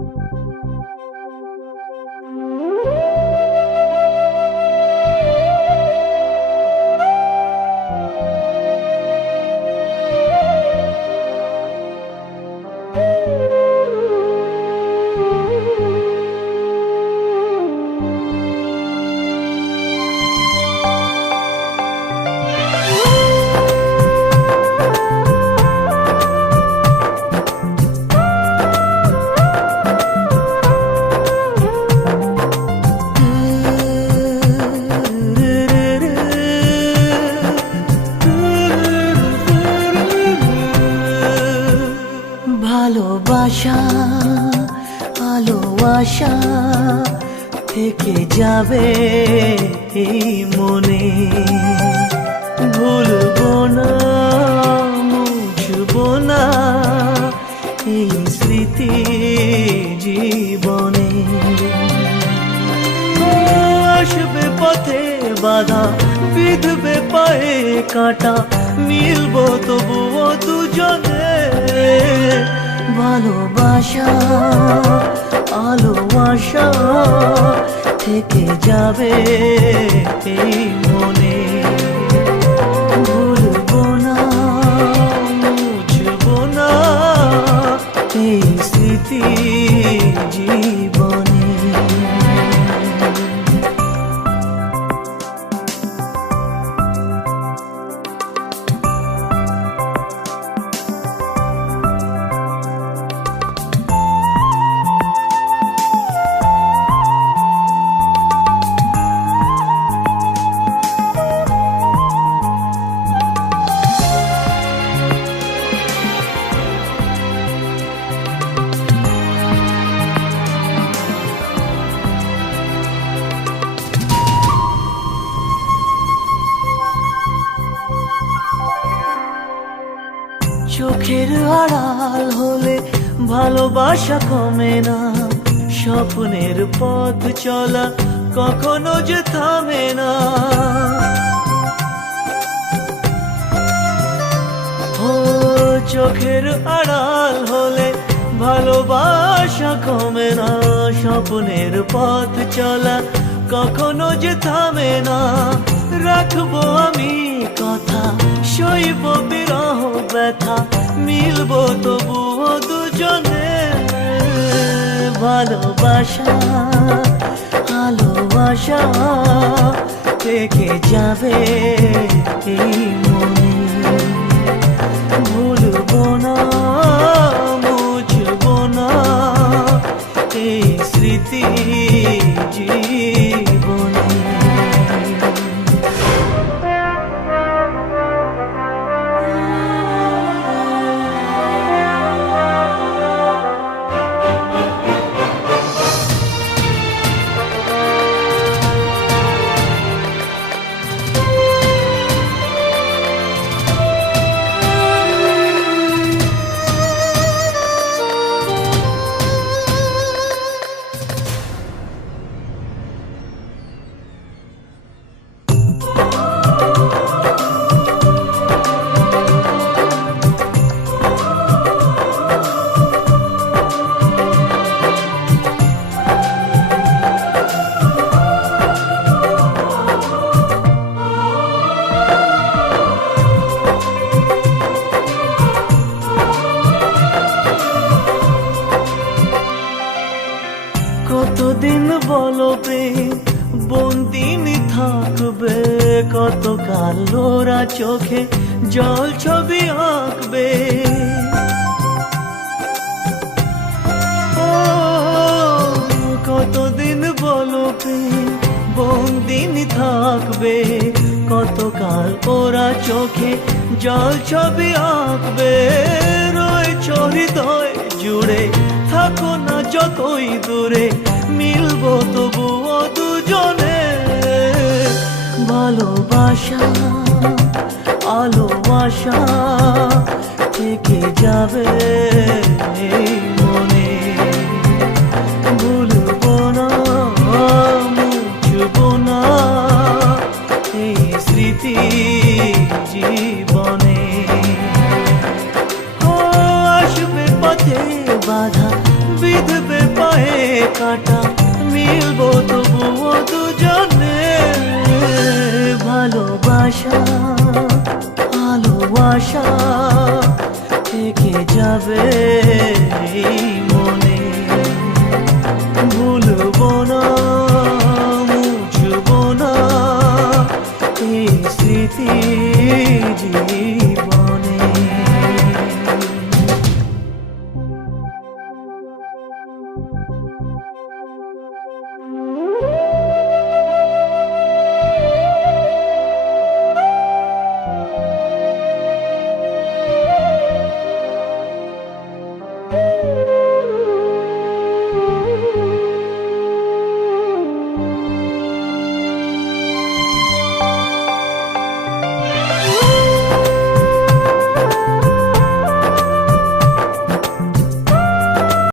Música ভালোবাসা আলো থেকে যাবে এই মনে। ভুলবো না, মুছবো না এই স্মৃতি জীবনে। আসবে পথে বাধা, বিধবে পায়ে কাটা, মিলবো তবুও দুজনে। ভালোবাসা আলো আশা থেকে যাবে এই মনে। ভালোবাসা কমে না। স্বপ্নের পথ চলা কখনো যে থামে না। ও, চোখের আড়াল হলে ভালোবাসা কমে না। স্বপ্নের পথ চলা কখনো যে থামে না। রাখব আমি কথা সইব বিরহ ব্যথা, মিলবো তবুও দুজনে ভালোবাসা ভালোবাসা থেকে যাবে এই থাকবে কতকাল ওরা চোখে জল ছবি আঁকবে। কতদিন বলো প্রেম বন্দিন থাকবে, কতকাল ওরা চোখে জল ছবি আঁকবে। রয়েছ হৃদয় জুড়ে, থাকো না যতই দূরে, মিলবো তবুও থেকে যাবে এই মনে। ভুলবো না, মুছবো না এই স্মৃতি জীবনে। আসবে পথ বাধা, বিধবে পায়ে কাটা, মিলবো তবুও